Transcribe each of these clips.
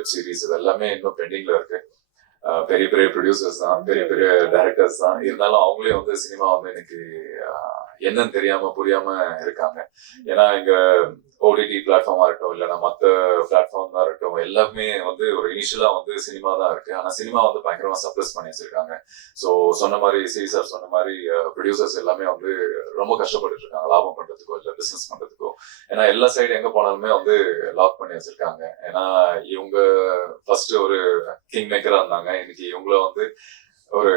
Web series இது எல்லாமே இன்னும் பெண்டிங்ல இருக்கு. பெரிய பெரிய ப்ரொடியூசர்ஸ் தான், பெரிய பெரிய டைரக்டர்ஸ் தான். இருந்தாலும் அவங்களே வந்து சினிமா வந்து இன்னைக்கு என்னன்னு தெரியாம புரியாம இருக்காங்க. ஏன்னா இங்க ஓடிடி பிளாட்ஃபார்மா இருக்கட்டும், இல்லைன்னா மற்ற பிளாட்ஃபார்ம் தான் இருக்கட்டும், எல்லாமே வந்து ஒரு இனிஷியலா வந்து சினிமா தான் இருக்கு. ஆனா சினிமா வந்து பயங்கரமா சப்ரஸ் பண்ணி வச்சிருக்காங்க. ஸோ சொன்ன மாதிரி சார் சொன்ன மாதிரி ப்ரொடியூசர்ஸ் எல்லாமே வந்து ரொம்ப கஷ்டப்பட்டு இருக்காங்க லாபம் பண்றதுக்கோ இல்லை பிசினஸ் பண்றதுக்கோ. ஏன்னா எல்லா சைடு எங்க போனாலுமே வந்து லாக் பண்ணி வச்சிருக்காங்க. ஏன்னா இவங்க ஃபர்ஸ்ட் ஒரு கிங் மேக்கரா இருந்தாங்க. இன்னைக்கு இவங்கள வந்து ஒரு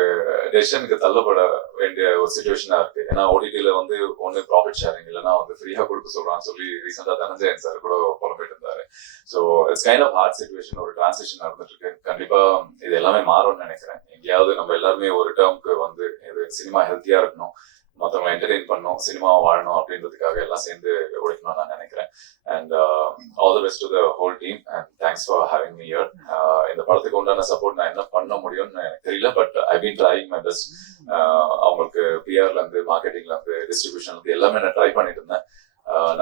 டெசிஷனுக்கு தள்ளப்பட வேண்டிய ஒரு சுச்சுவேஷனா இருக்கு. ஏன்னா ஓடிடில வந்து ஒன்னு ப்ராஃபிட் ஷேரிங் இல்லைன்னா வந்து ஃப்ரீயா கொடுக்க சொல்றான்னு சொல்லி ரீசெண்டா தனஞ்சயன் சார் கூட புலம்பிட்டு இருந்தாரு. So it's kind of hard situation, ஒரு டிரான்சிஷன் நடந்துட்டு இருக்கு. கண்டிப்பா இது எல்லாமே மாறும்னு நினைக்கிறேன். எங்கேயாவது நம்ம எல்லாருமே ஒரு டேர்முக்கு வந்து இது சினிமா ஹெல்த்தியா இருக்கணும், மற்றவங்களை என்டர்டெயின் பண்ணணும், சினிமாவை வாழணும் அப்படின்றதுக்காக எல்லாம் சேர்ந்து உழைக்கணும்னு நான் நினைக்கிறேன். And all the best to the whole team and thanks for having me here. இந்த படத்துக்கு உண்டான சப்போர்ட் நான் என்ன பண்ண முடியும்னு எனக்கு தெரியல, but I been trying my best. அவங்களுக்கு பிஆர்ல இருந்து மார்க்கெட்டிங்ல இருந்து டிஸ்ட்ரிபியூஷன்ல இருந்து எல்லாமே நான் ட்ரை பண்ணிட்டு இருந்தேன்.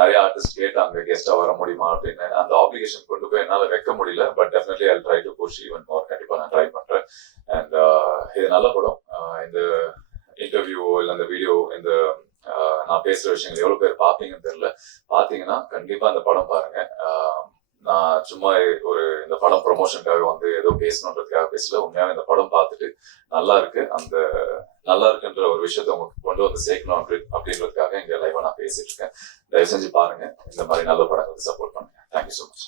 நிறைய ஆர்டிஸ்ட் கேட்டாங்க கெஸ்டா வர முடியுமா அப்படின்னு. அந்த ஆப்ளிகேஷன் கொண்டு போய் என்னால வைக்க முடியல, but definitely I try to push even more. கண்டிப்பா நான் ட்ரை பண்றேன். அண்ட் இது நல்ல படம். இந்த இன்டர்வியூ இல்லை அந்த வீடியோ இந்த நான் பேசுற விஷயங்கள் எவ்வளவு பேர் பாப்பீங்கன்னு தெரியல. பாத்தீங்கன்னா கண்டிப்பா அந்த படம் பாருங்க. நான் சும்மா ஒரு இந்த படம் ப்ரொமோஷனுக்காக வந்து ஏதோ பேசணுன்றதுக்காக பேசல. உண்மையாவே இந்த படம் பார்த்துட்டு நல்லா இருக்கு, அந்த நல்லா இருக்குன்ற ஒரு விஷயத்த உங்களுக்கு கொண்டு வந்து சேர்க்கணும் அப்படின்றதுக்காக இங்க லைவா நான் பேசிட்டு இருக்கேன். தயவு செஞ்சு பாருங்க, இந்த மாதிரி நல்ல படங்களுக்கு சப்போர்ட் பண்ணுங்க. Thank you so much.